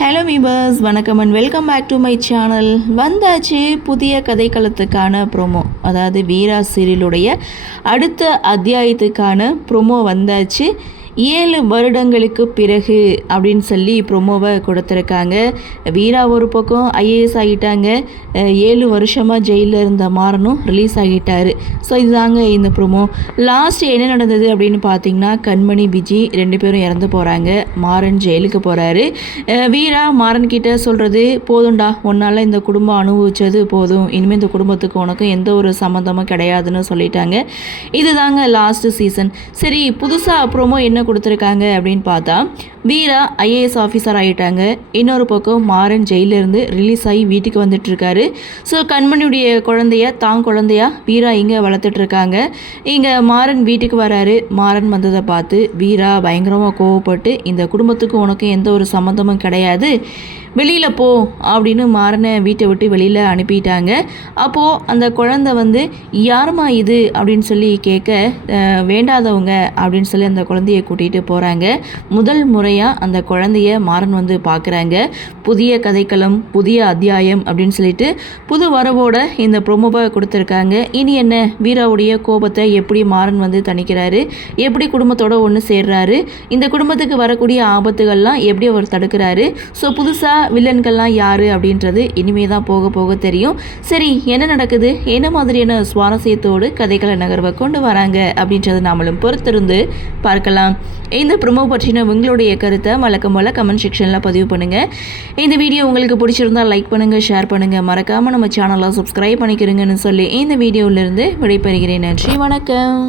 Hello viewers, வணக்கம் and welcome back to my channel. வந்தாச்சு புதிய கதைக்களத்துக்கான ப்ரோமோ, அதாவது வீரா சீரியலுடைய அடுத்த அத்தியாயத்துக்கான ப்ரோமோ வந்தாச்சு. 7 வருடங்களுக்கு பிறகு அப்படின்னு சொல்லி ப்ரொமோவை கொடுத்துருக்காங்க. வீரா ஒரு பக்கம் ஐஏஎஸ் ஆகிட்டாங்க, 7 வருஷமாக ஜெயிலில் இருந்த மாறனும் ரிலீஸ் ஆகிட்டார். ஸோ இதுதாங்க இந்த ப்ரொமோ. லாஸ்ட் என்ன நடந்தது அப்படின்னு பார்த்தீங்கன்னா, கண்மணி விஜி 2 பேரும் இறந்து போகிறாங்க. மாறன் ஜெயிலுக்கு போகிறாரு. வீரா மாறன் கிட்ட சொல்கிறது, போதும்டா, உன்னால் இந்த குடும்பம் அனுபவிச்சது போதும், இனிமேல் இந்த குடும்பத்துக்கு உனக்கு எந்த ஒரு சம்மந்தமும் கிடையாதுன்னு சொல்லிட்டாங்க. இதுதாங்க லாஸ்ட் சீசன். சரி, புதுசாக ப்ரோமோ என்ன கொடுத்துருக்காங்க அப்படின்னு பார்த்தா, வீரா ஐஏஎஸ் ஆஃபீஸர் ஆகிட்டாங்க. இன்னொரு பக்கம் மாறன் ஜெயிலிருந்து ரிலீஸ் ஆகி வீட்டுக்கு வந்துட்டுருக்காரு. ஸோ கண்மணியுடைய குழந்தையா வீரா இங்கே வளர்த்துட்ருக்காங்க. இங்கே மாறன் வீட்டுக்கு வராரு. மாறன் வந்ததை பார்த்து வீரா பயங்கரமாக கோவப்பட்டு, இந்த குடும்பத்துக்கு உனக்கு எந்த ஒரு சம்மந்தமும் கிடையாது, வெளியில் போ அப்படின்னு மாறனை வீட்டை விட்டு வெளியில் அனுப்பிட்டாங்க. அப்போது அந்த குழந்தை வந்து, யாருமா இது அப்படின்னு சொல்லி கேட்க, வேண்டாதவங்க அப்படின்னு சொல்லி அந்த குழந்தைய கூட்டிகிட்டு போகிறாங்க. முதல் முறையாக அந்த குழந்தைய மாறன் வந்து பார்க்குறாங்க. புதிய கதைக்களம், புதிய அத்தியாயம் அப்படின்னு சொல்லிட்டு புது வரவோட இந்த ப்ரோமோவை கொடுத்துருக்காங்க. இனி என்ன, வீராவுடைய கோபத்தை எப்படி மாறன் வந்து தணிக்கிறாரு, எப்படி குடும்பத்தோட ஒன்று சேர்றாரு, இந்த குடும்பத்துக்கு வரக்கூடிய ஆபத்துகள்லாம் எப்படி அவர் தடுக்கிறாரு, ஸோ புதுசாக வில்லன்கள்லாம் யார் அப்படின்றது இனிமே தான் போக போக தெரியும். சரி, என்ன நடக்குது, என்ன மாதிரியான சுவாரஸ்யத்தோடு கதைகளை நகர்வை கொண்டு வராங்க அப்படின்றத நாமளும் பொறுத்திருந்து பார்க்கலாம். இந்த ப்ரோமோ பற்றின உங்களுடைய கருத்தை வழக்கம் போல் கமெண்ட் செக்ஷனில் பதிவு பண்ணுங்கள். இந்த வீடியோ உங்களுக்கு பிடிச்சிருந்தால் லைக் பண்ணுங்கள், ஷேர் பண்ணுங்கள், மறக்காமல் நம்ம சேனலை சப்ஸ்கிரைப் பண்ணிக்கிறீங்கன்னு சொல்லி இந்த வீடியோவிலிருந்து விடைபெறுகிறேன். நன்றி, வணக்கம்.